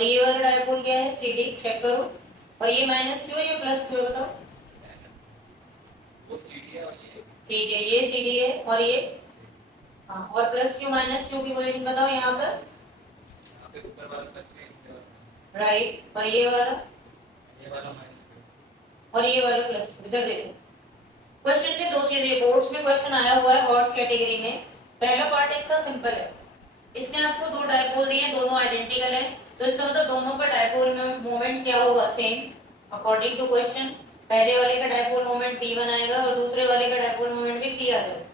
और ये वाला डायपोल क्या है, सी डी, चेक करो। और ये माइनस क्यू है, ये प्लस क्यू है, बताओ। वो सीडी है और ये ठीक है, ये सी डी है और ये, हाँ, और प्लस क्यू माइनस क्यू की पोजीशन बताओ यहाँ पर। यहाँ पे ऊपर वाला प्लस है, नीचे वाला राइट, और ये वाला, ये वाला माइनस है। और ये वाला प्लस। इधर देखो, क्वेश्चन में दो चीजें, बोर्ड्स में क्वेश्चन आया हुआ है हॉर्स कैटेगरी में। पहला पार्ट इसका सिंपल है, इसने आपको दो डायपोल दिए हैं, दोनों आइडेंटिकल हैं, तो इसका मतलब दोनों का डायपोल मोमेंट क्या होगा, सेम अकॉर्डिंग टू क्वेश्चन। पहले वाले का डायपोल मोमेंट P1 आएगा और दूसरे वाले का डायपोल मोमेंट भी P आ जाएगा,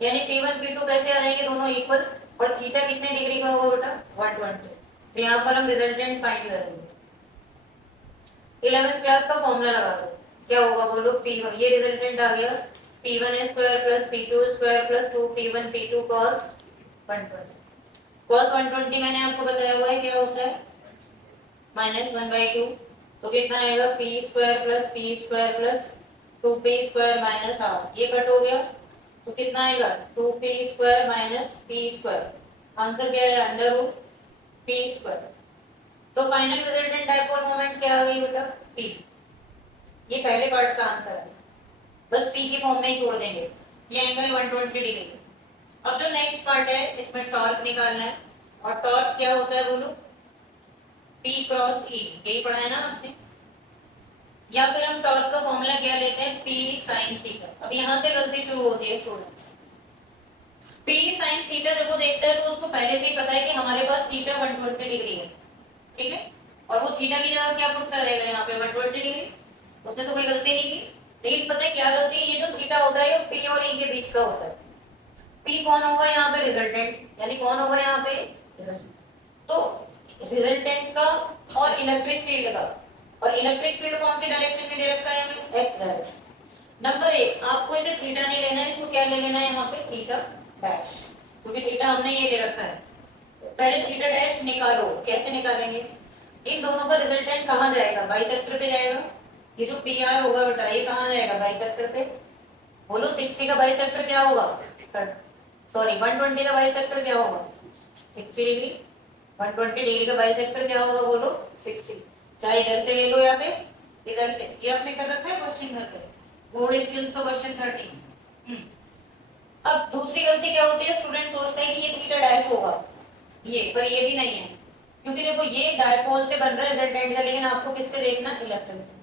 यानी P1 P2 कैसे आ जाएंगे, दोनों इक्वल। और थीटा कितने डिग्री का होगा बेटा, 120। तो यहाँ पर हम रिजल्टेंट फाइंड करेंगे। 11th क्लास का फॉर्मूला लगा दो, क्या होगा बोलो, P1, ये रिजल्टेंट आ गया, P1 square plus P2 square plus 2P1 P2 cos 120। cos 120 मैंने आपको बताया हुआ है क्या होता है, -1/2। तो कितना आएगा, P square plus P square plus 2P square minus half, ये कट हो गया, तो कितना आएगा, 2P square minus P square. Answer क्या है, अंडर रूट P स्क्वायर। तो फाइनल रिजल्टेंट डायपोल मोमेंट क्या आ गई बेटा, P। ये पहले पार्ट का आंसर है, बस P की फॉर्म में ही छोड़ देंगे, ये एंगल 120 डिग्री। अब जो नेक्स्ट पार्ट है, इसमें टॉर्क निकालना है, और टॉर्क क्या होता है बोलो, P क्रॉस E, यही पढ़ा है ना आपने। या फिर हम टॉर्क का फॉर्मूला क्या लेते हैं, P sin थीटा। अब यहाँ से गलती शुरू होती है स्टूडेंट्स, P sin थीटा जब वो देखता है तो उसको पहले से ही पता है कि हमारे पास थीटा 120 डिग्री है, ठीक है, और वो थीटा की जगह क्या पुट कर देगा यहाँ पे 120 डिग्री। उसने तो कोई गलती नहीं की, लेकिन पता है क्या गलती है, ये जो थीटा होता है ये P और E के बीच का होता है। P कौन होगा यहाँ पे, रिजल्टेंट, यानी कौन होगा यहाँ पे, रिजल्टेंट। तो रिजल्टेंट का और इलेक्ट्रिक फील्ड का, और इलेक्ट्रिक फील्ड कौन सी डायरेक्शन में दे रखा है हमें, एक्स डायरेक्शन। नंबर एक, आपको इसे थीटा नहीं लेना है, इसको क्या ले लेना है यहाँ पे, थीटा डैश, क्योंकि थीटा हमने ये ले रखा है। पहले थीटा डैश निकालो, कैसे निकालेंगे, इन दोनों का रिजल्टेंट कहाँ जाएगा, बाइसेक्टर पे जाएगा। ये जो पी आर होगा बेटा, ये कहाँ जाएगा, बाइसेक्टर पे। बोलो 60 का बाइसेक्टर क्या होगा, सॉरी 120 का बाइसेक्टर क्या होगा, 60 डिग्री। 120 डिग्री का बाइसेक्टर क्या होगा बोलो, 60। चाहे इधर से ले लो या फिर इधर से, ये आपने कर रखा है क्वेश्चन घर पे, बोर्ड स्किल्स का क्वेश्चन 13। अब दूसरी गलती क्या होती है, स्टूडेंट सोचते हैं कि ये थीटा डैश होगा, ये पर ये भी नहीं है, क्योंकि देखो ये डायपोल से बन रहा है रिजल्टेंट का, लेकिन आपको किससे देखना, इलेक्ट्रिक फील्ड,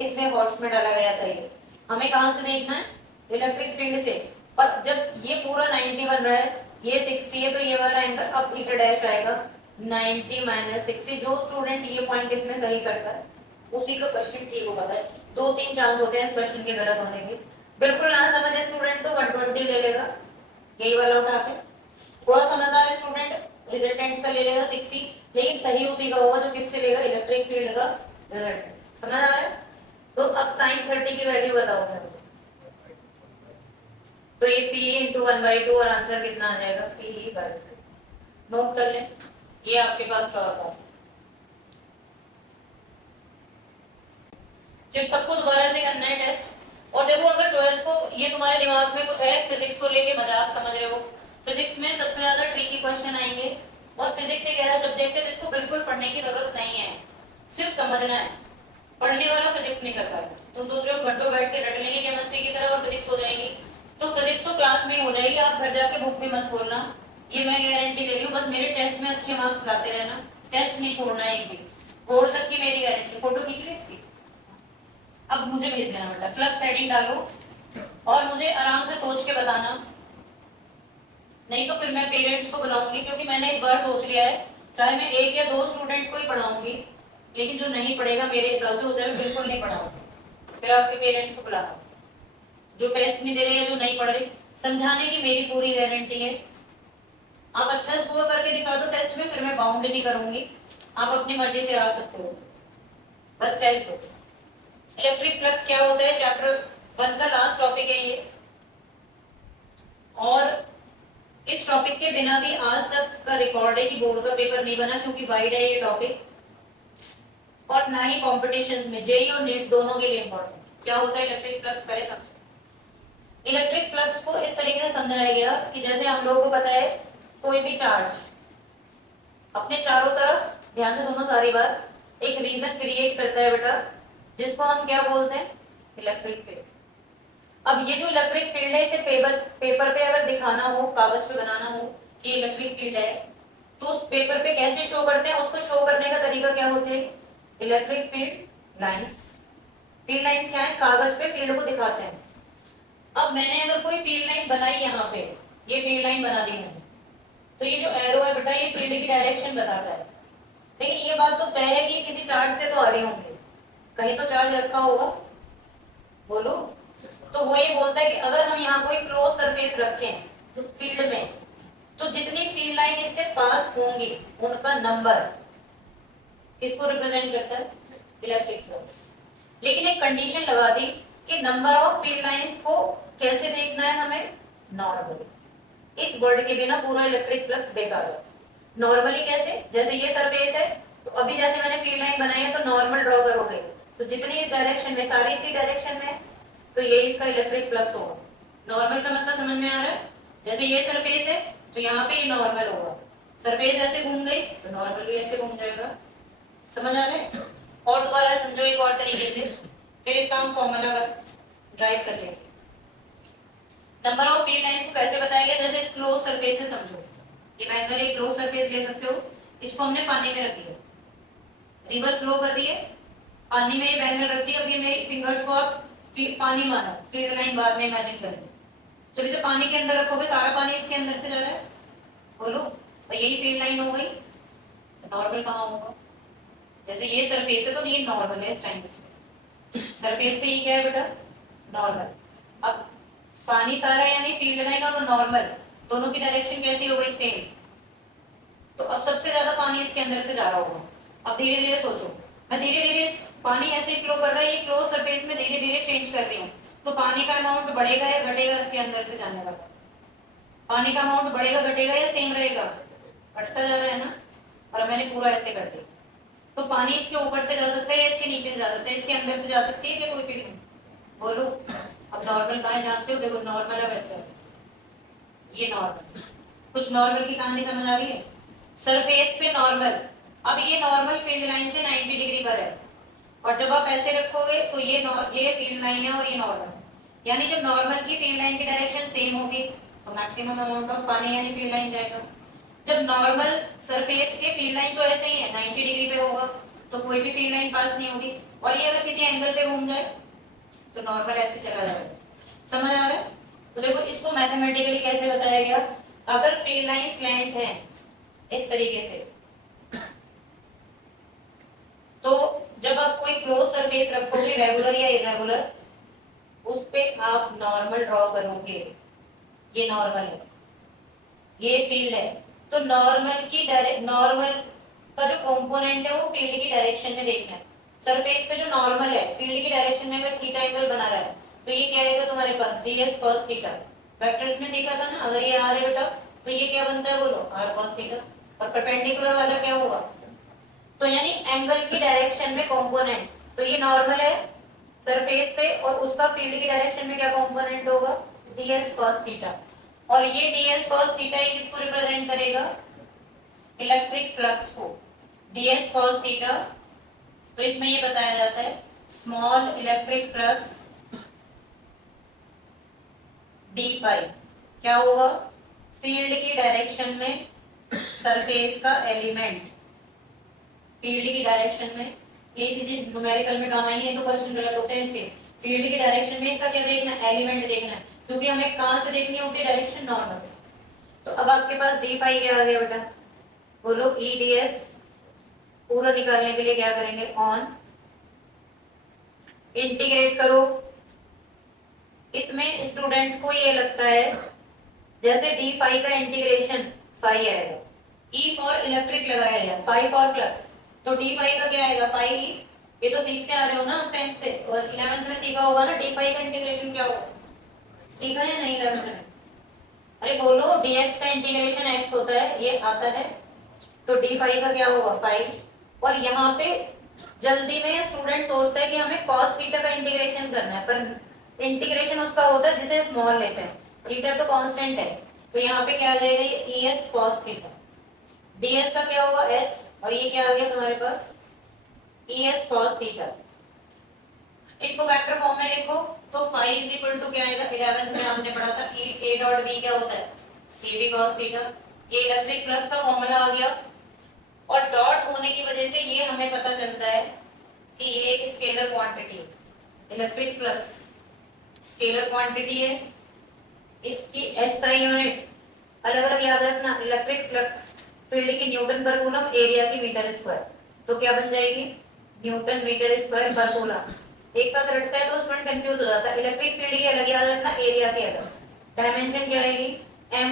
इसमें हॉट्स में डाला गया था ये, हमें कहां से देखना है, इलेक्ट्रिक फील्ड से। पर जब ये पूरा 90 बन रहा है, ये 60 है, तो ये वाला एंगल अब थीटा डैश आएगा 90 माइनस 60। जो स्टूडेंट ये पॉइंट इसमें सही करता है उसी का क्वेश्चन ठीक होगा है। 2-3 चांस होते हैं इस क्वेश्चन के गलत होने के, बिल्कुल ना समझे स्टूडेंट तो 120 ले लेगा, यही वाला उठा के। थोड़ा समझदार स्टूडेंट रिजल्टेंट का ले लेगा 60, लेकिन सही उसी का होगा जो किससे लेगा, इलेक्ट्रिक फील्ड का रिजल्टेंट। समझ आ रहा है। तो अब sin 30 की वैल्यू बताओ मेरे को, तो ये P इंटू 1/2 और आंसर कितना आ जाएगा, P/2। नोट कर लें, ये आपके पास टॉर्क है। जब सबको दोबारा से करना है टेस्ट, और देखो अगर 12th को ये तुम्हारे दिमाग में कुछ है, फिजिक्स को लेके मजाक समझ रहे हो, फिजिक्स में सबसे ज्यादा ट्रिकी क्वेश्चन आएंगे, और फिजिक्स एक ऐसा सब्जेक्ट है जिसको बिल्कुल पढ़ने की जरूरत नहीं है, सिर्फ समझना है। पढ़ने वाला फिजिक्स नहीं कर पाएगा। तुम सोच रहे हो घंटों बैठ के रट लेंगे केमिस्ट्री की तरह और फिजिक्स हो जाएगी, तो फिजिक्स तो क्लास में ही हो जाएगी, आप घर जाके बुक भी मत खोलना, ये मैं गारंटी दे रही हूँ। बस मेरे टेस्ट में अच्छे मार्क्स लाते रहना, टेस्ट नहीं छोड़ना एक भी, बोर्ड तक की मेरी गारंटी। फोटो खींच ली इसकी, अब मुझे भेज देना बेटा, फ्लक्स हेडिंग डालो और मुझे आराम से सोच के बताना, नहीं तो फिर मैं पेरेंट्स को बुलाऊंगी, क्योंकि मैंने इस बार सोच लिया है चाहे मैं 1 या 2 स्टूडेंट को ही पढ़ाऊंगी, लेकिन जो नहीं पढ़ेगा मेरे हिसाब से उसे मैं बिल्कुल नहीं पढ़ाऊंगी। फिर आपके पेरेंट्स को बुलाना, जो टेस्ट नहीं दे रहे हैं, जो नहीं पढ़ रहे, समझाने की मेरी पूरी गारंटी है। आप अच्छा स्कोर करके दिखा दो टेस्ट में, फिर मैं बाउंड नहीं करूंगी, आप अपनी मर्जी से आ सकते हो, बस टेस्ट दो। इलेक्ट्रिक फ्लक्स क्या होता है, चैप्टर 1 का लास्ट टॉपिक है ये, और इस टॉपिक के बिना भी आज तक का रिकॉर्ड है कि बोर्ड का पेपर नहीं बना, क्योंकि वाइड है ये टॉपिक, और ना ही कॉम्पिटिशंस में जेई और नीट दोनों के लिए इंपॉर्टेंट। क्या होता है इलेक्ट्रिक फ्लक्स, पहले समझो। इलेक्ट्रिक फ्लक्स को इस तरीके से समझाया गया कि जैसे हम लोगों को पता है कोई भी चार्ज अपने चारों तरफ ध्यान से सुनो सारी बात, एक रीजन क्रिएट करता है बेटा, जिसको हम क्या बोलते हैं, इलेक्ट्रिक फील्ड। अब ये जो इलेक्ट्रिक फील्ड है, इसे पेपर पे अगर दिखाना हो, कागज पे बनाना हो कि इलेक्ट्रिक फील्ड है, तो उस पेपर पे कैसे शो करते हैं, उसको शो करने का तरीका क्या होते हैं, electric field lines. Field lines क्या है, कागज पे फील्ड को दिखाते हैं। अब मैंने अगर कोई फील्ड लाइन बनाई, यहाँ पे ये फील्ड लाइन बना दी मैंने, तो ये जो एरो है बेटा, ये फील्ड की डायरेक्शन बताता है। लेकिन ये बात तो तय है कि किसी चार्ज से तो आ रहे होंगे, कहीं तो चार्ज रखा होगा, बोलो। तो वो ये बोलता है कि अगर हम यहाँ कोई क्लोज सरफेस रखें फील्ड में, तो जितनी फील्ड लाइन इससे पास होंगी उनका नंबर किसको रिप्रेजेंट करता है, इलेक्ट्रिक फ्लक्स। लेकिन एक कंडीशन लगा दी कि नंबर ऑफ फील्ड लाइंस को कैसे देखना है हमें, नॉर्मली। इस वर्ड के बिना पूरा इलेक्ट्रिक फ्लक्स बेकार है। नॉर्मली कैसे, जैसे ये सरफेस है, तो अभी जैसे मैंने फील्ड लाइन बनाई है तो नॉर्मल ड्रॉ करोगे, तो जितनी इस डायरेक्शन में, सारी इसी डायरेक्शन में, तो ये इसका इलेक्ट्रिक फ्लक्स होगा। नॉर्मल का मतलब समझ में आ रहा है, जैसे ये सरफेस है तो यहाँ पे ये नॉर्मल होगा, सरफेस ऐसे घूम गई तो नॉर्मल भी ऐसे घूम जाएगा। समझ आ रहा है? और दोबारा समझो एक और तरीके से, फिर इसका हम फॉर्मूला ड्राइव कर लेंगे। नंबर ऑफ फील्ड लाइंस को कैसे बताया गया, जैसे इस क्लोज सरफेस से समझो, ये मैं अगर एक क्लोज सरफेस ले सकते हो, इसको हमने पानी में रख दिया, रिवर फ्लो कर रही है, पानी में ये बैंगल रख दिया। अब ये मेरी फिंगर्स को आप पानी मानो, फील्ड लाइन बाद में इमेजिन करें। जब इसे पानी के अंदर रखोगे, सारा पानी इसके अंदर से जा रहा है, बोलो, तो यही फील्ड लाइन हो गई। नॉर्मल कहाँ होगा, जैसे ये सरफेस है तो ये नॉर्मल है, इस टाइम पे सरफेस पे ये क्या है बेटा, नॉर्मल। अब पानी सारा यानी फील्ड लाइन और नॉर्मल दोनों की डायरेक्शन कैसी हो गई, सेम। तो अब सबसे ज्यादा पानी इसके अंदर से जा रहा होगा। अब धीरे धीरे सोचो, मैं धीरे धीरे पानी ऐसे फ्लो कर रहा है, ये क्लोज सरफेस में धीरे धीरे चेंज कर रही हूँ, तो पानी का अमाउंट बढ़ेगा या घटेगा इसके अंदर से जाने वाला, पानी का अमाउंट बढ़ेगा घटेगा या सेम रहेगा, घटता जा रहा है ना। और मैंने पूरा ऐसे कर दिया, तो पानी इसके ऊपर से जा सकता है या इसके नीचे से जा सकता है, इसके अंदर से जा सकती है क्या कोई फीलिंग, बोलो। अब नॉर्मल कहाँ जानते हो, देखो नॉर्मल है वैसे, ये नॉर्मल, कुछ नॉर्मल की कहानी समझ आ रही है, सरफेस पे नॉर्मल। अब ये नॉर्मल फील्ड लाइन से 90 डिग्री पर है, और जब आप ऐसे रखोगे तो ये फील्ड लाइन है और ये नॉर्मल, यानी जब नॉर्मल की फील्ड लाइन की डायरेक्शन सेम होगी तो मैक्सिमम अमाउंट ऑफ पानी यानी फील्ड लाइन जाएगा। जब नॉर्मल सरफेस के फील्ड लाइन तो ऐसे ही है, 90 डिग्री पे होगा, तो कोई भी फील्ड लाइन पास नहीं होगी, और ये अगर किसी एंगल पे घूम जाए तो नॉर्मल ऐसे चला जाएगा। समझ आ रहा है? तो देखो इसको मैथमेटिकली कैसे बताया गया, अगर फील्ड लाइन स्लैंट है इस तरीके से, तो जब आप कोई क्लोज सरफेस रखोगे, रेगुलर या इरेगुलर, उस पे आप नॉर्मल ड्रॉ करोगे, ये नॉर्मल है, ये फील्ड है, तो नॉर्मल का जो कंपोनेंट है वो फील्ड की डायरेक्शन में देखना है। सरफेस पे जो नॉर्मल है फील्ड की डायरेक्शन में अगर थीटा एंगल बना रहा है, तो ये क्या रहेगा तुम्हारे पास, ds cos थीटा। वेक्टर्स में सीखा था ना, अगर ये r है बेटा तो ये क्या बनता है, बोलो, r cos थीटा। और परपेंडिकुलर वाला क्या होगा, तो यानी एंगल की डायरेक्शन में कंपोनेंट, तो ये नॉर्मल है सरफेस पे, और उसका फील्ड की डायरेक्शन में क्या कंपोनेंट होगा, ds cos थीटा। और ये ds cos थीटा किसको रिप्रेजेंट करेगा, इलेक्ट्रिक फ्लक्स को, ds cos थीटा। तो इसमें ये बताया जाता है small electric flux d phi क्या होगा, फील्ड की डायरेक्शन में सरफेस का एलिमेंट, फील्ड की डायरेक्शन में, ये चीजें न्यूमेरिकल में काम आएंगी, तो क्वेश्चन गलत होते हैं इसके। फील्ड की डायरेक्शन में इसका क्या देखना है, एलिमेंट देखना है, क्योंकि हमें कहां से देखनी होती है डायरेक्शन, नॉर्मल से। तो अब आपके पास डी फाई क्या आ गया बेटा, बोलो, ई डी एस। पूरा निकालने के लिए क्या करेंगे, ऑन इंटीग्रेट करो। इसमें स्टूडेंट को ये लगता है जैसे डी फाई का इंटीग्रेशन फाई आएगा, ई फॉर इलेक्ट्रिक लगाया गया, फाई फॉर फ्लक्स, तो डी फाई का क्या आएगा, फाई ई। ये तो सीखते आ रहे हो ना 10th से, और 11th में सीखा होगा ना डी फाई का इंटीग्रेशन क्या होगा, सीखा या नहीं 11th में, अरे बोलो, dx का इंटीग्रेशन x होता है, ये आता है, तो डी फाई का क्या होगा, फाई। और यहाँ पे जल्दी में स्टूडेंट सोचता है कि हमें cos थीटा का इंटीग्रेशन करना है, पर इंटीग्रेशन उसका होता है जिसे स्मॉल लेते हैं, थीटा तो कांस्टेंट है, तो यहाँ पे क्या आ जाएगा, ये es cos थीटा। ds का क्या होगा s, और ये क्या आ गया तुम्हारे पास es cos थीटा। इसको वेक्टर फॉर्म में लिखो तो phi इज इक्वल टू क्या आएगा, 11th में हमने पढ़ा था a डॉट b क्या होता है, a b cos थीटा। ये इलेक्ट्रिक फ्लक्स का फॉर्मूला आ गया, और डॉट होने की वजह से ये हमें पता चलता है कि ये एक स्केलर क्वांटिटी है। इलेक्ट्रिक फ्लक्स स्केलर क्वांटिटी है, इसकी एसआई यूनिट अलग अलग याद रखना। इलेक्ट्रिक फ्लक्स फील्ड की न्यूटन पर कूलम, एरिया की मीटर स्क्वायर, तो क्या बन जाएगी न्यूटन मीटर स्क्वायर पर कूलम। एक साथ रटता है तो स्टूडेंट कंफ्यूज हो जाता है। इलेक्ट्रिक फील्ड की अलग याद रखना, एरिया की अलग। डायमेंशन क्या आएगी m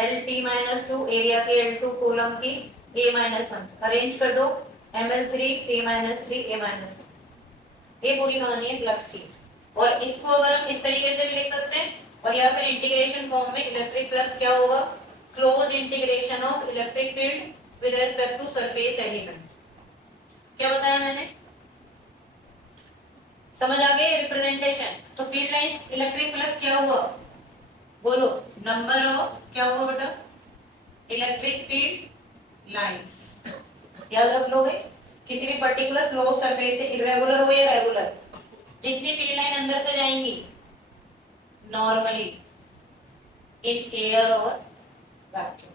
LT-2, एरिया की L2, कूलम की A-1। अरेंज कर दो ml3 T-3 A-1। ये पूरी कहानी है फ्लक्स की। और इसको अगर हम इस तरीके से भी लिख सकते हैं, और या फिर इंटीग्रेशन फॉर्म में इलेक्ट्रिक फ्लक्स क्या होगा, close integration of electric field with respect to surface element. क्या बताया मैंने, समझ आ गई रिप्रेजेंटेशन। तो फील्ड लाइंस इलेक्ट्रिक फ्लक्स क्या हुआ, बोलो नंबर ऑफ क्या हुआ बेटा, इलेक्ट्रिक फील्ड लाइंस। याद रख लोगे किसी भी पर्टिकुलर क्लोज सरफेस से, इरेगुलर हो या रेगुलर, जितनी फील्ड लाइन अंदर से जाएंगी नॉर्मली इन एयर और वैक्यूम।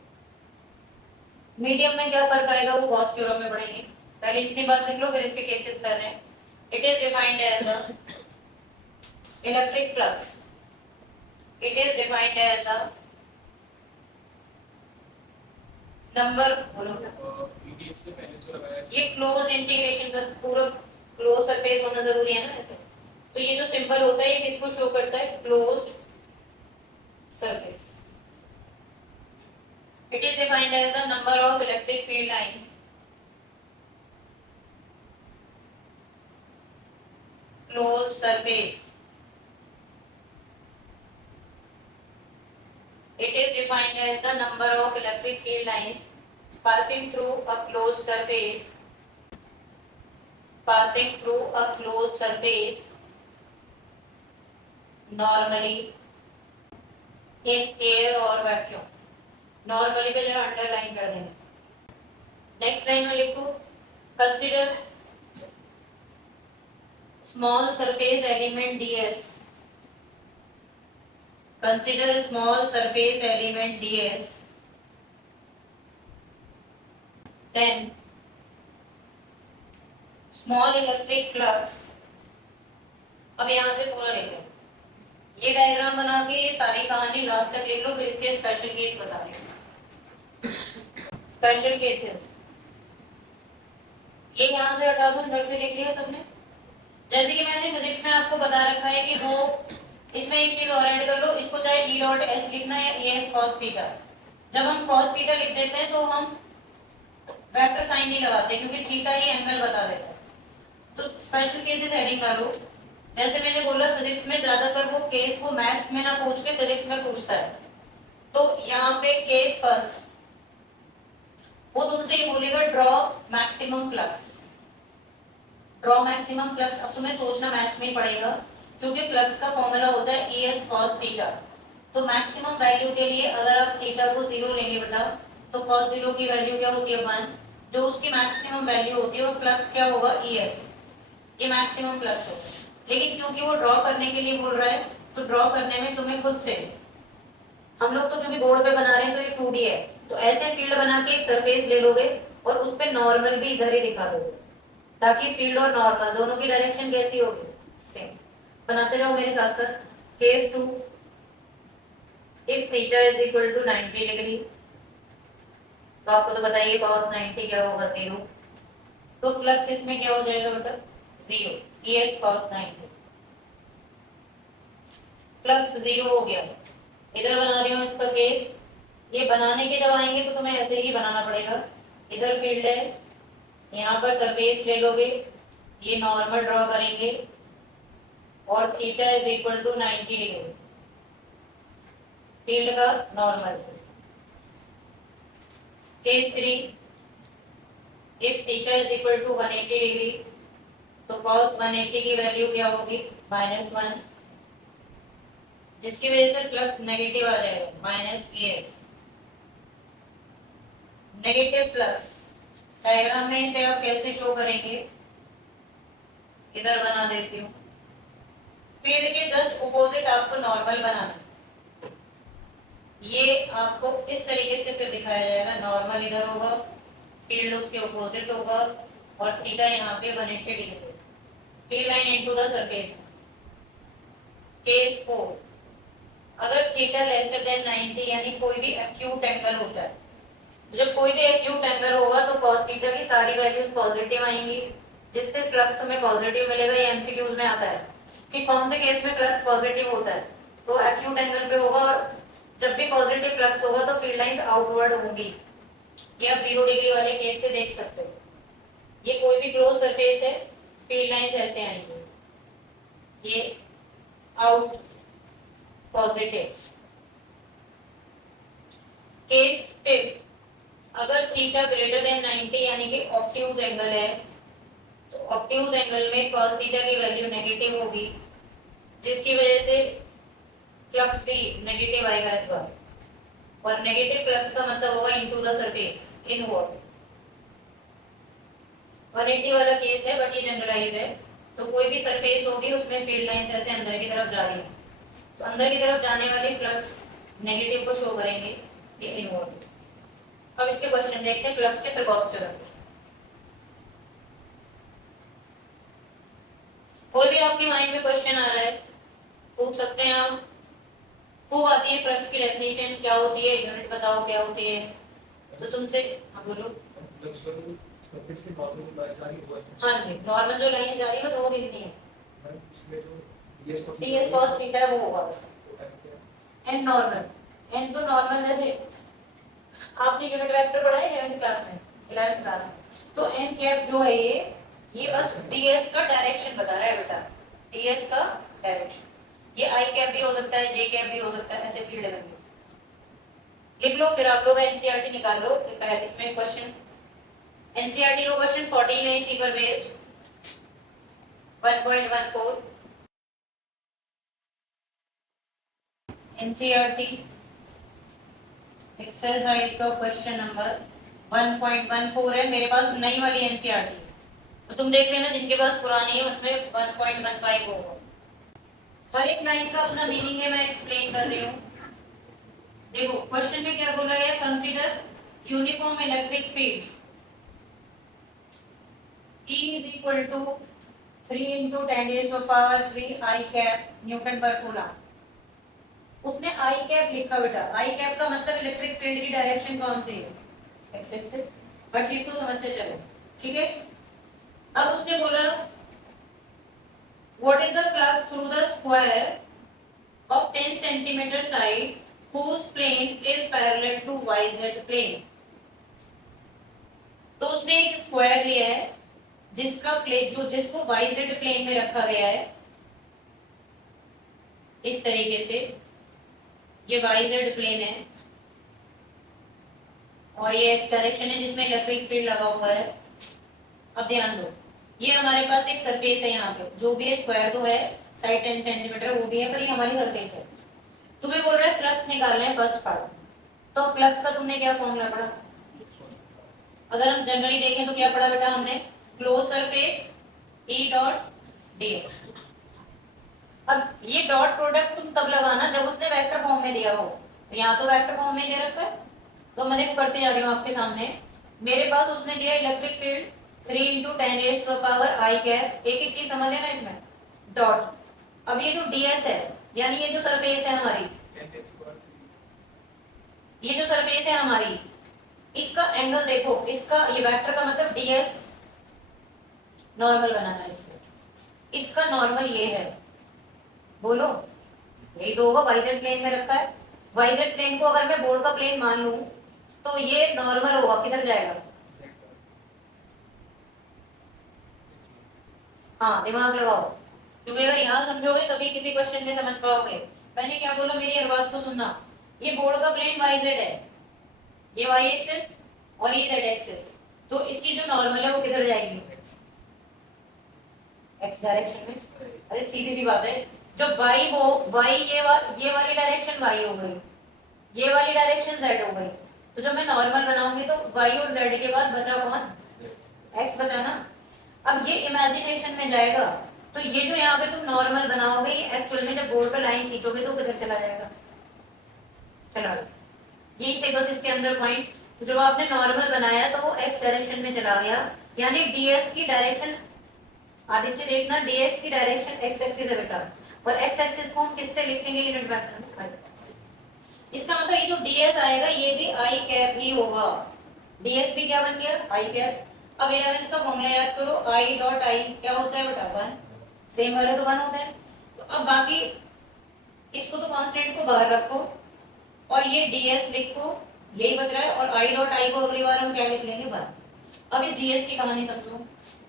मीडियम में क्या फर्क आएगा वो गॉस थ्योरम में पढ़ेंगे, पहले इतनी बात लिख लो फिर इसके केसेस कर रहे हैं। It is defined as a electric flux, it is defined as a number, बोलो ईडीएस से पहले जो लगाया ये क्लोज इंटीग्रेशन का पूरा क्लोज सरफेस होना जरूरी है ना ऐसे। तो ये जो सिंबल होता है ये किसको शो करता है, closed surface. It is defined as the number of electric field lines closed surface. It is defined as the number of electric field lines passing through a closed surface, passing through a closed surface normally in air or vacuum। Normally पे जरा underline कर देंगे। Next line में लिखो consider small surface element ds, consider a small surface element ds, then small electric flux। अब यहां से पूरा लिख लो, ये डायग्राम बना के ये सारी कहानी लास्ट तक लिख लो, फिर इसके स्पेशल केस बता देंगे। स्पेशल केसेस ये यहां से हटा दो, इधर से लिख लिया सबने। जैसे कि मैंने फिजिक्स में आपको बता रखा है कि वो इसमें एक चीज और ऐड कर लो, इसको चाहे e डॉट s लिखना है या es cos थीटा। जब हम cos थीटा लिख देते हैं तो हम वेक्टर साइन नहीं लगाते क्योंकि थीटा ही एंगल बता देता है। तो स्पेशल केसेस हेडिंग करो। जैसे मैंने बोला फिजिक्स में ज्यादातर वो केस को मैथ्स में ना पूछ के फिजिक्स में पूछता है, तो यहाँ पे केस फर्स्ट वो तुमसे ये बोलेगा draw maximum flux. Draw maximum flux अब तुम्हें सोचना मैथ्स में ही पड़ेगा क्योंकि फ्लक्स का फॉर्मूला होता है es cos थीटा। तो मैक्सिमम वैल्यू के लिए अगर आप थीटा को 0 लेंगे बेटा तो cos 0 की वैल्यू क्या होती है 1, जो उसकी मैक्सिमम वैल्यू होती है वो फ्लक्स क्या होगा es, ये मैक्सिमम फ्लक्स होगा। लेकिन क्योंकि वो ड्रॉ करने के लिए बोल रहा है तो ड्रॉ करने में तुम्हें खुद से, हम लोग तो क्योंकि बोर्ड पे बना रहे हैं तो ये 2D है, तो ऐसे फील्ड बना के एक सरफेस ले लोगे और उस पे नॉर्मल भी इधर ही दिखा दोगे ताकि फील्ड और नॉर्मल दोनों की डायरेक्शन कैसी होगी, सेम। बनाते जाओ मेरे साथ साथ। Case 2, if theta is equal to 90 degree, तो आपको तो बताइए cos 90 क्या होगा 0, तो फ्लक्स इसमें क्या हो जाएगा बेटा 0, es cos 90। फ्लक्स 0 हो गया। इधर बना रही हूँ इसका केस, ये बनाने के जब आएंगे तो तुम्हें ऐसे ही बनाना पड़ेगा। इधर फील्ड है, यहाँ पर सरफेस ले लोगे, ये नॉर्मल ड्रॉ करेंगे और theta is equal to 90 degree, field का नॉर्मल से। Case 3, if theta is equal to 180 degree, तो cos 180 की वैल्यू क्या होगी -1, जिसकी वजह से फ्लक्स नेगेटिव आ जाएगा -es। नेगेटिव फ्लक्स डायग्राम में इसे आप कैसे शो करेंगे, इधर बना देती हूँ। फील्ड के जस्ट अपोजिट आपको नॉर्मल बनाना है। ये आपको इस तरीके से फिर दिखाया जाएगा, नॉर्मल इधर होगा, फील्ड उसके अपोजिट होगा और थीटा यहाँ पे 180 degree, field line into the surface. Case 4, अगर थीटा लेसर देन 90 यानी कोई भी एक्यूट एंगल होता है, जब कोई भी एक्यूट एंगल होगा तो cos थीटा की सारी वैल्यूज पॉजिटिव आएंगी, जिससे फ्लक्स तुम्हें पॉजिटिव मिलेगा। ये एमसीक्यूज में आता है कि कौन से केस में फ्लक्स पॉजिटिव होता है, तो एक्यूट एंगल पे होगा और जब भी पॉजिटिव फ्लक्स होगा तो फील्ड लाइंस आउटवर्ड होंगी। ये आप 0 डिग्री वाले केस से देख सकते हो। ये कोई भी क्लोज सरफेस है, फील्ड लाइंस ऐसे आएंगे, ये आउट पॉजिटिव। केस 5, अगर थीटा ग्रेटर देन 90 यानी कि ऑब्ट्यूज एंगल है, तो ऑब्ट्यूज एंगल में cos थीटा की वैल्यू नेगेटिव होगी, जिसकी वजह से फ्लक्स भी नेगेटिव आएगा इस बार, और नेगेटिव फ्लक्स का मतलब होगा इनटू द सरफेस, इनवर्ड। 180 वाला केस है बट ये जनरलाइज है, तो कोई भी सरफेस होगी उसमें फील्ड लाइंस ऐसे अंदर की तरफ जा रही है, तो अंदर की तरफ जाने वाली फ्लक्स नेगेटिव को शो करेंगे, ये इनवर्ड। अब इसके क्वेश्चन देखते हैं फ्लक्स के, फिर कॉस थ्योरम। कोई भी आपके माइंड में क्वेश्चन आ रहा है पूछ सकते हैं आप। खूब आती है फ्लक्स की डेफिनेशन, क्या होती है, यूनिट बताओ क्या होती है, तो तुमसे हाँ बोलो। सरफेस के नॉर्मल लाइन जारी हुआ है। हाँ जी, नॉर्मल जो लाइन जा रही है बस वो दिखनी है, उसमें जो ds cos थीटा है वो होगा बस। एन नॉर्मल, एन तो नॉर्मल जैसे आपने यूनिट वेक्टर पढ़ा है 11th क्लास में, 11th क्लास में, तो एन कैप जो है ये बस ds का डायरेक्शन बता रहा है बेटा, ds का डायरेक्शन। ये आई कैप भी हो सकता है, जे कैप भी हो सकता है, ऐसे फील्ड में लिख लो। फिर आप लोग एनसीईआरटी निकाल लो, इसमें क्वेश्चन एनसीईआरटी का क्वेश्चन 14 है इसी पर बेस्ड, 1.14 एनसीईआरटी एक्सरसाइज का क्वेश्चन नंबर 1.14 है। मेरे पास नई वाली एनसीईआरटी, तो तुम देख लेना जिनके पास पुरानी है उसमें 1.15 होगा। हर एक लाइन का अपना मीनिंग है, मैं एक्सप्लेन कर रही हूँ। देखो क्वेश्चन में क्या बोला गया, consider uniform electric field E is equal to 3 into 10 raised to power 3 I cap Newton पर कूलम। उसने I cap लिखा बेटा, I cap का मतलब इलेक्ट्रिक फील्ड की डायरेक्शन कौन सी है, एक्स एक्सिस। हर चीज को समझते चलो, ठीक है। अब उसने बोला what is the flux through the square of 10 centimetre side whose plane is parallel to yz plane। तो उसने एक स्क्वायर लिया है जिसका प्लेन जिसको yz प्लेन में रखा गया है, इस तरीके से ये yz प्लेन है और ये x डायरेक्शन है जिसमें इलेक्ट्रिक फील्ड लगा हुआ है। अब ध्यान दो, ये हमारे पास एक सरफेस है, यहाँ पे जो भी है स्क्वायर तो है, साइड 10 सेंटीमीटर वो भी है, पर ये हमारी सरफेस है। तुम्हें बोल रहा है फ्लक्स निकालना है फर्स्ट पार्ट, तो फ्लक्स का तुमने क्या फॉर्मूला पढ़ा, अगर हम जनरली देखें तो क्या पढ़ा बेटा हमने, close surface E dot ds। अब ये डॉट प्रोडक्ट तुम तब लगाना जब उसने वेक्टर फॉर्म में दिया हो, यहाँ तो वेक्टर फॉर्म में दे रखा है, तो मैं देखो करते जा रही हूँ आपके सामने। मेरे पास उसने दिया electric field 3 into 10 raised to the power I cap, एक एक चीज समझ लेना इसमें, डॉट। अब ये जो ds है यानी ये जो सरफेस है हमारी, ये जो सरफेस है हमारी, इसका एंगल देखो, इसका ये वेक्टर का मतलब ds नॉर्मल बनाना है इसको, इसका नॉर्मल ये है, बोलो यही तो होगा, yz प्लेन में रखा है। yz प्लेन को अगर मैं बोर्ड का प्लेन मान लूं तो ये नॉर्मल होगा, किधर जाएगा, हाँ दिमाग लगाओ, क्योंकि अगर यहाँ समझोगे तभी किसी क्वेश्चन में समझ पाओगे। मैंने क्या बोला, मेरी हर बात को सुनना। ये बोर्ड का प्लेन yz है, ये y एक्सिस और ये z एक्सिस, तो इसकी जो नॉर्मल है वो किधर जाएगी, x डायरेक्शन में। अरे सीधी सी बात है, जब y हो y ये वाली डायरेक्शन y हो गई, ये वाली डायरेक्शन z हो गई, तो जब मैं नॉर्मल बनाऊंगी तो y और z के बाद बचा कौन, x बचा ना। अब ये इमेजिनेशन में जाएगा, तो ये जो यहाँ पे तुम नॉर्मल बनाओगे ये एक्चुअल में जब बोर्ड पे लाइन खींचोगे तो किधर चला जाएगा, चला गया। यही थे बस इसके अंदर पॉइंट। जब आपने नॉर्मल बनाया तो वो x डायरेक्शन में चला गया, यानी ds की डायरेक्शन, आदित्य देखना ds की डायरेक्शन x एक्सिस है बेटा, और x एक्सिस को हम किससे लिखेंगे, यूनिट वेक्टर में। इसका मतलब ये जो ds आएगा ये भी i कैप ही होगा, ds भी क्या बन गया i कैप। अब 11th का फॉर्मूला याद करो, i डॉट i क्या होता है बेटा 1, सेम वाला तो 1 होता है। तो अब बाकी इसको तो कांस्टेंट को बाहर रखो और ये ds लिखो, यही बच रहा है, और i डॉट i को अगली बार हम क्या लिख लेंगे 1। अब इस ds की कहानी समझो,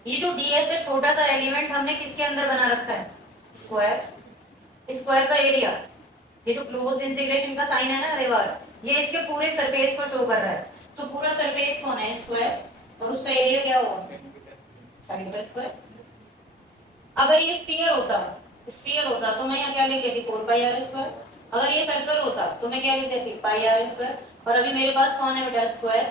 ये जो ds है छोटा सा एलिमेंट हमने किसके अंदर बना रखा है, स्क्वायर। स्क्वायर का एरिया, ये जो क्लोज इंटीग्रेशन का साइन है ना रेवार, ये इसके पूरे सरफेस को शो कर रहा है। तो पूरा सरफेस कौन है, स्क्वायर, और उसका एरिया क्या होगा, साइड का स्क्वायर। अगर ये स्फीयर होता तो मैं यहाँ क्या लिख देती 4 पाई आर स्क्वायर। अगर ये सर्कल होता तो मैं क्या लिख देती पाई आर स्क्वायर। और अभी मेरे पास कौन है बेटा, स्क्वायर,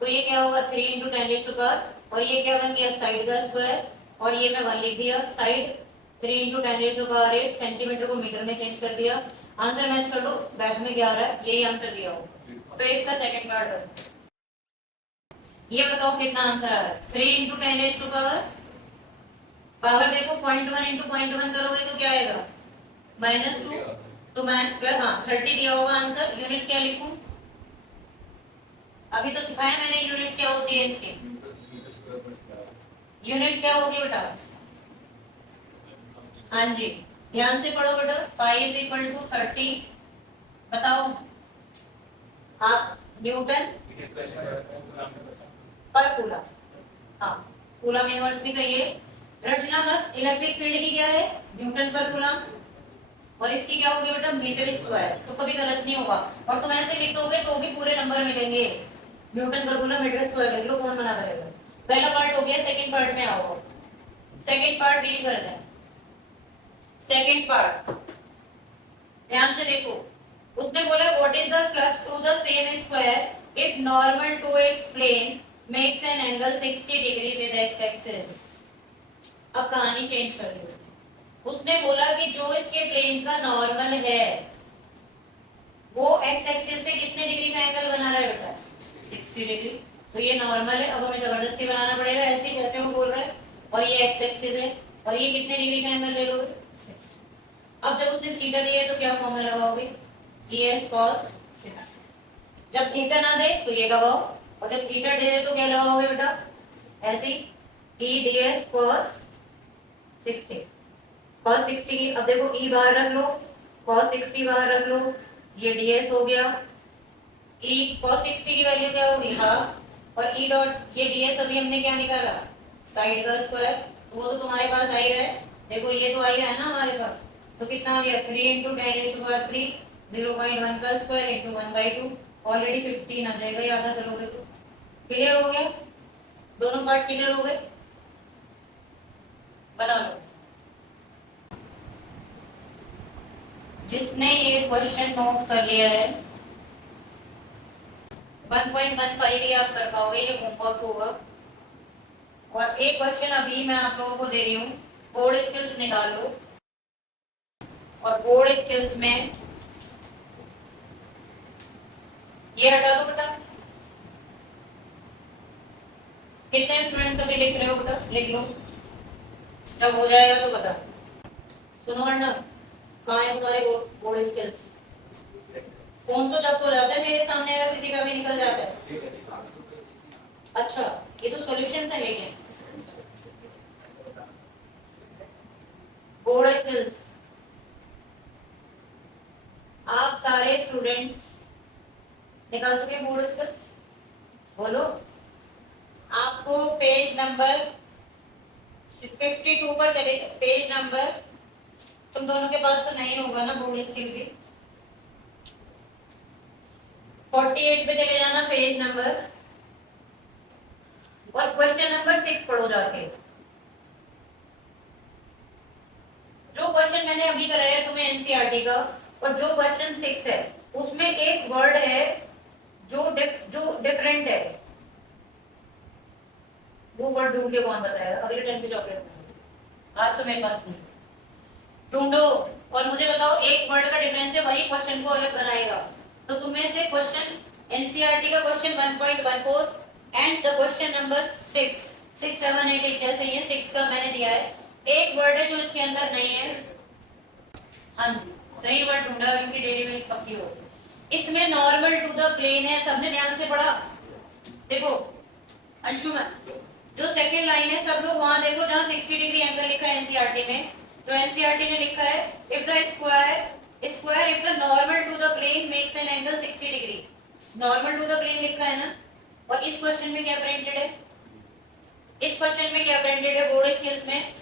तो ये क्या होगा 3 × 10⁻⁴, और ये क्या बन गया साइड का स्क्वायर, और ये मैं 1 लिख दिया साइड, 3 × 10⁻⁸ सेंटीमीटर को मीटर में चेंज कर दिया। आंसर मैच कर दो, बैक में क्या आ रहा है, यही आंसर दिया हो। तो इसका सेकंड पार्ट है, ये बताओ कितना आंसर आ रहा है, 3 × 10⁻⁴, पावर देखो 0.1 × 0.1 करोगे तो क्या आएगा -2, तो मैं हाँ 30 दिया होगा आंसर। यूनिट क्या लिखूं, अभी तो सिखाया मैंने यूनिट क्या होती है इसकी, यूनिट क्या होगी बेटा, हाँ जी ध्यान से पढ़ो बेटा, पाई = 30, बताओ आप, न्यूटन पर कूलम, हाँ कूलम इनवर्स भी सही है। रटना मत, इलेक्ट्रिक फील्ड की क्या है, न्यूटन पर कूलम, और इसकी क्या होगी बेटा मीटर स्क्वायर, तो कभी गलत नहीं होगा। और तुम ऐसे लिख दोगे तो भी पूरे नंबर मिलेंगे, न्यूटन पर कूलम मीटर स्क्वायर लिख लो, कौन मना करेगा। पहला पार्ट हो गया, सेकंड पार्ट में आओ, सेकंड पार्ट रीड कर दें। सेकंड पार्ट ध्यान से देखो, उसने बोला what is the flux through the same square if normal to its plane makes an angle 60 degree with x axis. अब कहानी चेंज कर दी उसने बोला कि जो इसके प्लेन का नॉर्मल है वो x एक्सिस से कितने डिग्री का एंगल बना रहा है बेटा 60 डिग्री। तो ये नॉर्मल है, अब हमें जबरदस्ती बनाना पड़ेगा ऐसे ही जैसे वो बोल रहा है, और ये x एक्सिस है, और ये कितने डिग्री का एंगल ले लोगे 60। अब जब उसने थीटा दिया है तो क्या फॉर्मूला लगाओगे, ES cos 60। जब थीटा ना दे तो ये लगाओ, और जब थीटा दे दे तो क्या लगाओगे बेटा ऐसे ही EDS cos 60। cos 60 की अब देखो E बाहर रख लो, cos 60 बाहर रख लो, ये ds हो गया। E cos 60 की वैल्यू क्या होगी हाफ, और E डॉट ये ds अभी हमने क्या निकाला साइड का स्क्वायर, तो वो तो तुम्हारे पास आ ही रहा है, देखो ये तो आ ही रहा है ना हमारे पास। तो कितना हो गया 3 × 10⁻³ 0.1 का स्क्वायर × 1/2, ऑलरेडी 15 आ जाएगा, याद करोगे तो। क्लियर हो गया, दोनों पार्ट क्लियर हो गए, बना लो। जिसने ये क्वेश्चन नोट कर लिया है 1.15 ही आप कर पाओगे, ये होमवर्क होगा। और एक क्वेश्चन अभी मैं आप लोगों को दे रही हूँ, बोर्ड स्किल्स निकाल लो, और बोर्ड स्किल्स में ये हटा दो बेटा। कितने स्टूडेंट्स अभी लिख रहे हो बेटा, लिख लो, जब हो जाएगा तो बता। सुनो अंडा, कहाँ है तुम्हारे बोर्ड स्किल्स? फोन तो जब तो जाता है मेरे सामने, अगर किसी का भी निकल जाता है। अच्छा ये तो सॉल्यूशंस है, लेकिन बोर्ड स्किल्स आप सारे स्टूडेंट्स निकाल चुके हैं बोर्ड स्किल्स, बोलो। आपको पेज नंबर 52 पर चले, पेज नंबर तुम दोनों के पास तो नहीं होगा ना बोर्ड स्किल भी, 48 पे चले जाना पेज नंबर, और क्वेश्चन नंबर 6 पढ़ो जाके। जो क्वेश्चन मैंने अभी कराया तुम्हें एनसीईआरटी का, और जो क्वेश्चन 6 है उसमें एक वर्ड है जो डिफरेंट है वो वर्ड ढूंढ के कौन बताएगा? अगले टाइम पे चॉकलेट आज तो मेरे पास नहीं। ढूंढो और मुझे बताओ, एक वर्ड का डिफरेंस है, वही क्वेश्चन को अलग बनाएगा। तो तुम्हें से क्वेश्चन एनसीईआरटी का question 1.14 and the question number 6 6 7 8 एक जैसे ही है। 6 का मैंने दिया है, एक वर्ड है जो इसके अंदर नहीं है। हाँ जी, सही वर्ड ढूंढा, इनकी डेरिवेटिव पक्की हो गई। इसमें नॉर्मल टू द प्लेन है, सबने ध्यान से पढ़ा? देखो अंशुमन, जो सेकंड लाइन है सब लोग वहां देखो जहां 60 डिग्री एंगल लिखा है एनसीईआरटी में। तो एनसीईआरटी ने लिखा है if the square if the normal to the plane makes an angle 60 degree. Normal to the plane लिखा है ना। और इस क्वेश्चन में क्या प्रिंटेड है? इस क्वेश्चन में क्या प्रिंटेड है बोर्ड स्किल्स में?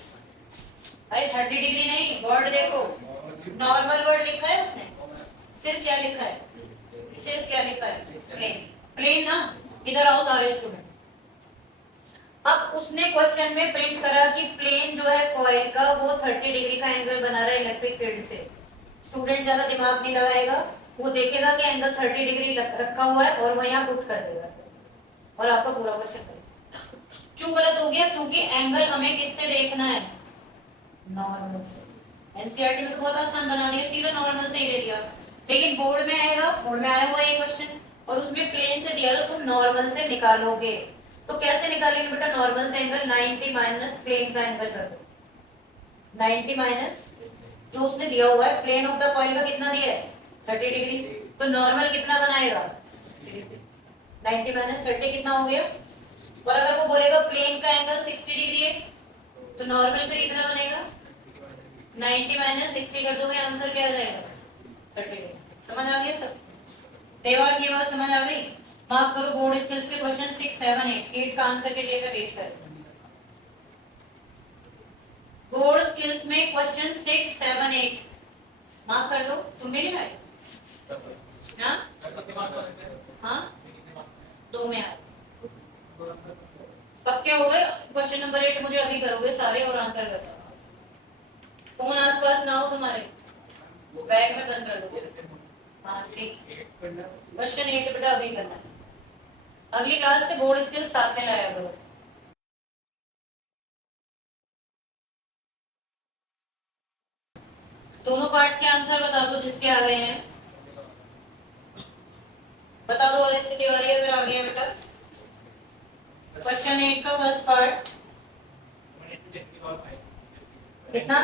अरे 30 डिग्री नहीं, वर्ड देखो, नॉर्मल वर्ड लिखा है उसने। सिर्फ क्या लिखा है? सिर्फ क्या लिखा है? प्लेन। प्लेन ना, इधर आओ सारे स्टूडेंट। अब उसने क्वेश्चन में प्रिंट करा कि प्लेन जो है कॉइल का वो 30 डिग्री का एंगल बना रहा है इलेक्ट्रिक फील्ड से। स्टूडेंट ज्यादा दिमाग नहीं लगाएगा, वो देखेगा कि एंगल 30 डिग्री रखा हुआ है और वो यहाँ पुट कर देगा और आपका पूरा क्वेश्चन करेगा। क्यों गलत हो गया? क्योंकि एंगल हमें किससे देखना है? नॉर्मल से। एनसीईआरटी में तो बहुत आसान बना दिया, सीधा नॉर्मल से ही दे दिया। लेकिन बोर्ड में आएगा, बोर्ड में आया हुआ है क्वेश्चन और उसमें प्लेन से दिया तो तुम नॉर्मल से निकालोगे। तो कैसे निकालेंगे बेटा? नॉर्मल से एंगल 90 माइनस प्लेन का एंगल कर दो। 90 माइनस जो उसने दिया हुआ है, प्लेन ऑफ द कॉइल का कितना दिया है? 30 डिग्री। तो नॉर्मल कितना बनाएगा? 90 माइनस 30 कितना हो गया? और अगर वो बोलेगा प्लेन का एंगल 60 डिग्री है तो नॉर्मल से कितना बनेगा? 90 माइनस 60 कर दोगे, आंसर क्या आ जाएगा? 30 डिग्री। समझ आ गया सब? तेवार की बात समझ आ गई? मार्क करो बोर्ड स्किल्स के क्वेश्चन 6 7 8 8 का आंसर के लिए मैं वेट कर रही हूं। बोर्ड स्किल्स में क्वेश्चन 6 7 8 मार्क कर दो। तुम मेरी भाई? हाँ हाँ, 2 में आ कब क्या हो गए? क्वेश्चन नंबर 8 मुझे अभी करोगे सारे और आंसर बताओ। फोन आसपास ना हो तुम्हारे, वो बैग में बंद कर दो। हाँ ठीक, क्वेश्चन 8 बेटा अभी करना है। अगली क्लास से बोर्ड स्किल साथ में लाया करो। दोनों पार्ट्स के आंसर बता दो जिसके आ गए हैं। बता दो आदित्य तिवारी अगर आ गया बेटा। क्वेश्चन 8 का फर्स्ट पार्ट कितना?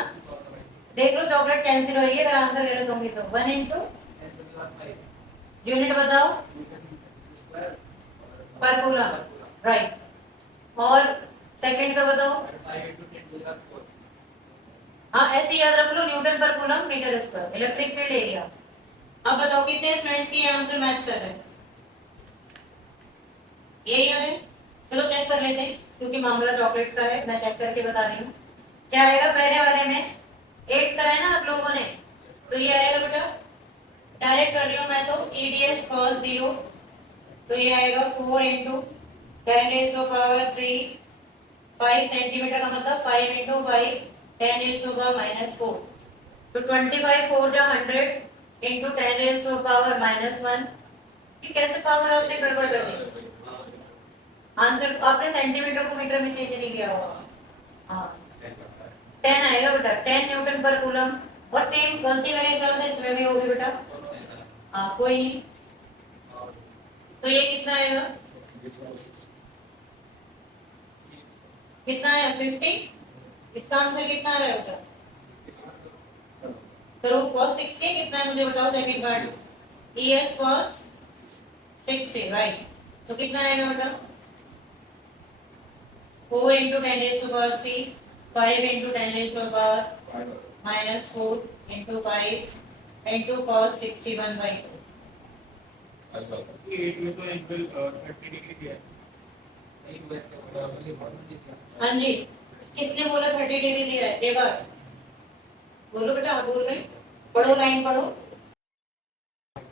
देख लो चॉकलेट कैंसिल होगी अगर आंसर गलत होंगे तो। 1 इंटू यूनिट बताओ पर कूलम, राइट। और सेकंड का बताओ। हाँ ऐसे याद रख लो, न्यूटन पर coulomb metre square electric field area. अब बताओ कितने स्टूडेंट्स की आंसर मैच कर रहे हैं? यही है। चलो चेक कर लेते हैं क्योंकि मामला चॉकलेट का है, मैं चेक करके बता रही हूँ। क्या आएगा पहले वाले में? 8 कराया ना आप लोगों ने, तो ये आएगा बेटा, डायरेक्ट कर रही हूँ मैं तो, EDS cos 0, तो ये आएगा 4 into 10 raise to power 3 5 centimetre का मतलब 5 इंटू 5 10 रेज़ टू पावर -4। तो 25 4 जा 100 इंटू 10 रेज़ टू पावर -1। ये कैसे पावर आपने गड़बड़ कर दी? आंसर आपने सेंटीमीटर को मीटर में चेंज नहीं किया होगा। हाँ 10 आएगा बेटा, 10 न्यूटन पर कूलम। और सेम गलती मेरे हिसाब से इसमें भी होगी बेटा। हाँ कोई नहीं, तो ये कितना आएगा? कितना है? 50। इसका आंसर कितना आ रहा है बेटा? करो cos 60 कितना है मुझे बताओ second part. ES cos 60, right. तो कितना आएगा बेटा? 4 into 10 raise to power 3 5 into 10 raise to power -4 into 5 into cos 60 1/2। हाँ जी, किसने बोला 30 डिग्री दिया है? एक बार बोलो बेटा, आप बोल रहे हैं? पढ़ो, लाइन पढ़ो।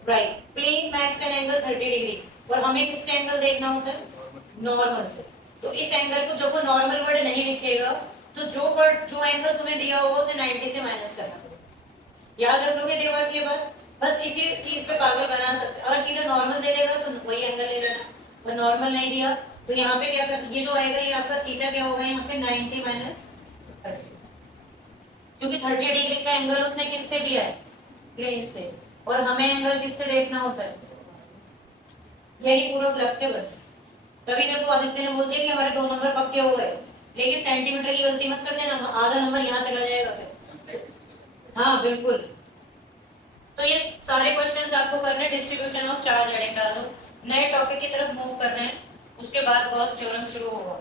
Right, plane makes an angle 30 degree और हमें किससे एंगल देखना होता है? नॉर्मल से। तो इस एंगल को जब वो नॉर्मल वर्ड नहीं लिखेगा तो जो एंगल तुम्हें दिया होगा उसे 90 से माइनस करना। याद रख लोगे देवर की बात? बस इसी चीज पे पागल बना सकते। अगर सीधा नॉर्मल दे देगा तो वही एंगल ले लेना, और नॉर्मल नहीं दिया तो यहाँ पे क्या कर, ये जो आएगा ये आपका थीटा क्या होगा यहाँ पे 90 माइनस 30, क्योंकि 30 डिग्री का एंगल उसने किससे दिया है, प्लेन से, और हमें एंगल किससे देखना होता है, यही पूरा फ्लक्स है बस। तभी देखो आदित्य ने बोल दिया कि हमारे 2 नंबर पक्के हो गए, लेकिन सेंटीमीटर की गलती मत कर देना, आधा नंबर यहाँ चला जाएगा फिर। हाँ बिल्कुल। तो ये सारे क्वेश्चंस आपको करने, डिस्ट्रीब्यूशन ऑफ चार्ज हेडिंग डाल दो। नए टॉपिक की तरफ मूव कर रहे हैं, उसके बाद गॉस थ्योरम शुरू होगा।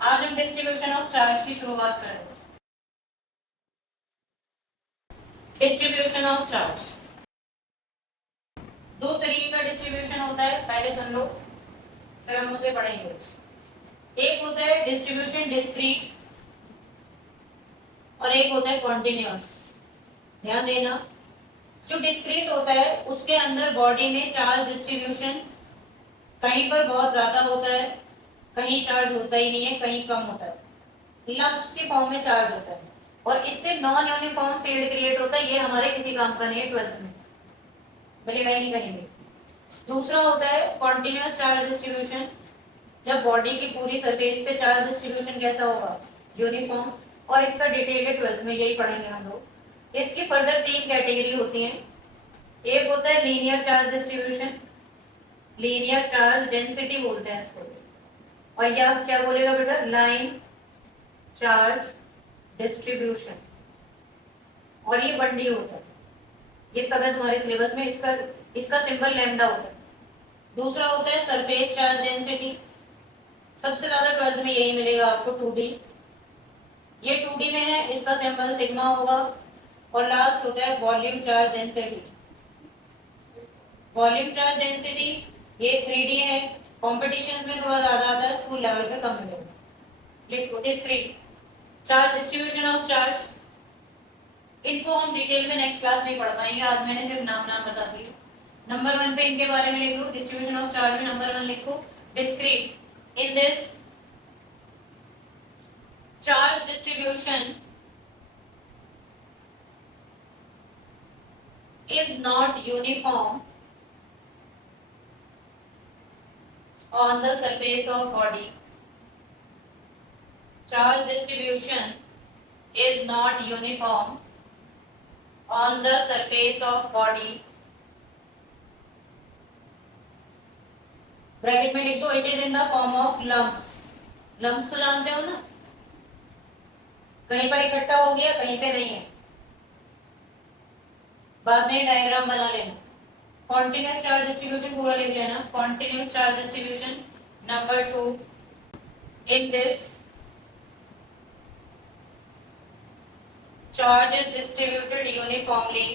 आज हम डिस्ट्रीब्यूशन ऑफ चार्ज की शुरुआत करेंगे। डिस्ट्रीब्यूशन ऑफ चार्ज, दो तरीके का डिस्ट्रीब्यूशन होता है, पहले सुन लो फिर हम उसे पढ़ेंगे। एक होता है डिस्ट्रीब्यूशन डिस्क्रीट और एक होता है कॉन्टिन्यूअस। ध्यान देना, जो डिस्क्रीट होता है उसके अंदर बॉडी में चार्ज डिस्ट्रीब्यूशन कहीं पर बहुत ज्यादा होता है, कहीं चार्ज होता ही नहीं है, कहीं कम होता है, लम्प्स के फॉर्म में चार्ज होता है, और इससे नॉन यूनिफॉर्म फील्ड क्रिएट होता है। ये हमारे किसी काम का नहीं है, 12th में मिलेगा ही नहीं कहीं भी। दूसरा होता है कॉन्टिन्यूअस चार्ज डिस्ट्रीब्यूशन, जब बॉडी की पूरी सरफेस पे चार्ज डिस्ट्रीब्यूशन कैसा होगा, यूनिफॉर्म, और इसका डिटेल है 12th में, यही पढ़ेंगे हम लोग। इसकी फर्दर 3 कैटेगरी होती हैं। एक होता है linear charge distribution, linear charge density बोलते हैं इसको, और या क्या बोलेगा बेटा, लाइन चार्ज डिस्ट्रीब्यूशन, और ये 1D होता है, ये सब है तुम्हारे सिलेबस में, इसका सिंबल लैम्डा होता है। दूसरा होता है सरफेस चार्ज डेंसिटी, सबसे ज्यादा 12th में यही मिलेगा आपको, 2D, ये 2D में है, इसका सिंबल सिग्मा होगा। और लास्ट होता है volume charge density, volume charge density ये 3D है, कॉम्पिटिशन्स में थोड़ा ज्यादा आता है, स्कूल लेवल पे कम मिलेगा। लिखो discrete charge distribution of charge, इनको हम डिटेल में नेक्स्ट क्लास में पढ़ पाएंगे, आज मैंने सिर्फ नाम बता दिए। नंबर 1 पे इनके बारे में लिख लो, डिस्ट्रीब्यूशन ऑफ चार्ज में नंबर 1 लिखो discrete. In this charge distribution is not uniform on the surface of body. Charge distribution is not uniform on the surface of body. Bracket में लिख दो, it is in the form of lumps. Lumps तो जानते हो ना, कहीं पर इकट्ठा हो गया कहीं पे नहीं है, बाद में डायग्राम बना लेना। कॉन्टिन्यूअस चार्ज डिस्ट्रीब्यूशन पूरा लिख लेना, continuous charge distribution number 2, in this charge is distributed uniformly